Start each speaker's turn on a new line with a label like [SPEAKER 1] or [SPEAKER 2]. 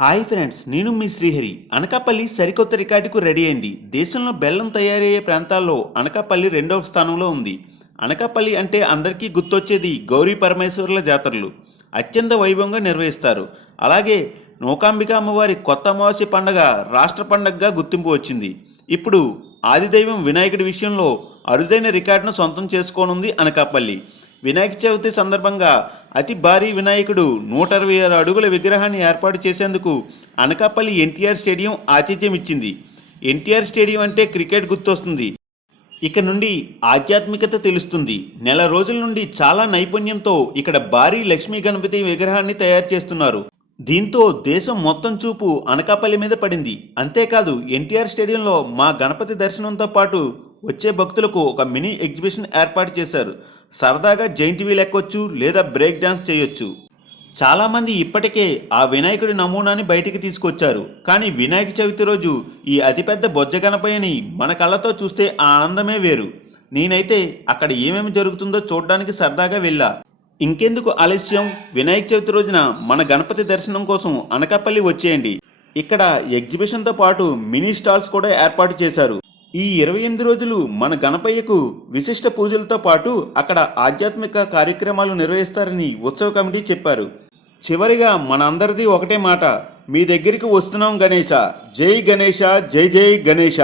[SPEAKER 1] Hi friends నేను మీ శ్రీహరి. అనకాపల్లి సరికొత్త రికార్డుకు ready అయింది. దేశంలో బెల్లం తయారయ్యే ప్రాంతాల్లో అనకాపల్లి రెండవ స్థానంలో ఉంది. అనకాపల్లి అంటే అందరికీ గుర్తొచ్చేది గౌరీ పరమేశ్వరుల జాతరలు. అత్యంత వైభవంగా నిర్వహిస్తారు. అలాగే నూకాంబిక అమ్మవారి కొత్త అమావాస్య పండగ రాష్ట్ర పండగగా గుర్తింపు వచ్చింది. ఇప్పుడు ఆదిదైవం వినాయకుడి విషయంలో అరుదైన రికార్డును సొంతం చేసుకోనుంది అనకాపల్లి. వినాయక చవితి సందర్భంగా అతి భారీ వినాయకుడు నూట అరవై ఆరు అడుగుల విగ్రహాన్ని ఏర్పాటు చేసేందుకు అనకాపల్లి ఎన్టీఆర్ స్టేడియం ఆతిథ్యం ఇచ్చింది. ఎన్టీఆర్ స్టేడియం అంటే క్రికెట్ గుర్తొస్తుంది. ఇక నుండి ఆధ్యాత్మికత తెలుస్తుంది. నెల రోజుల నుండి చాలా నైపుణ్యంతో ఇక్కడ భారీ లక్ష్మీ గణపతి విగ్రహాన్ని తయారు చేస్తున్నారు. దీంతో దేశం మొత్తం చూపు అనకాపల్లి మీద పడింది. అంతేకాదు ఎన్టీఆర్ స్టేడియంలో మా గణపతి దర్శనంతో పాటు వచ్చే భక్తులకు ఒక మినీ ఎగ్జిబిషన్ ఏర్పాటు చేశారు. సరదాగా జైంట్ వీల్ ఎక్కొచ్చు లేదా బ్రేక్ డాన్స్ చేయొచ్చు. చాలామంది ఇప్పటికే ఆ వినాయకుడి నమూనాని బయటికి తీసుకొచ్చారు. కానీ వినాయక చవితి రోజు ఈ అతిపెద్ద బొజ్జ గణపయ్యని మన కళ్ళతో చూస్తే ఆ ఆనందమే వేరు. నేనైతే అక్కడ ఏమేమి జరుగుతుందో చూడడానికి సరదాగా వెళ్ళా. ఇంకెందుకు ఆలస్యం? వినాయక చవితి రోజున మన గణపతి దర్శనం కోసం అనకాపల్లి వచ్చేయండి. ఇక్కడ ఎగ్జిబిషన్తో పాటు మినీ స్టాల్స్ కూడా ఏర్పాటు చేశారు. ఈ ఇరవై ఎనిమిది రోజులు మన గణపయ్యకు విశిష్ట పూజలతో పాటు అక్కడ ఆధ్యాత్మిక కార్యక్రమాలు నిర్వహిస్తారని ఉత్సవ కమిటీ చెప్పారు. చివరిగా మన అందరిది ఒకటే మాట. మీ దగ్గరికి వస్తున్నాం గణేష జై గణేష జై జై గణేష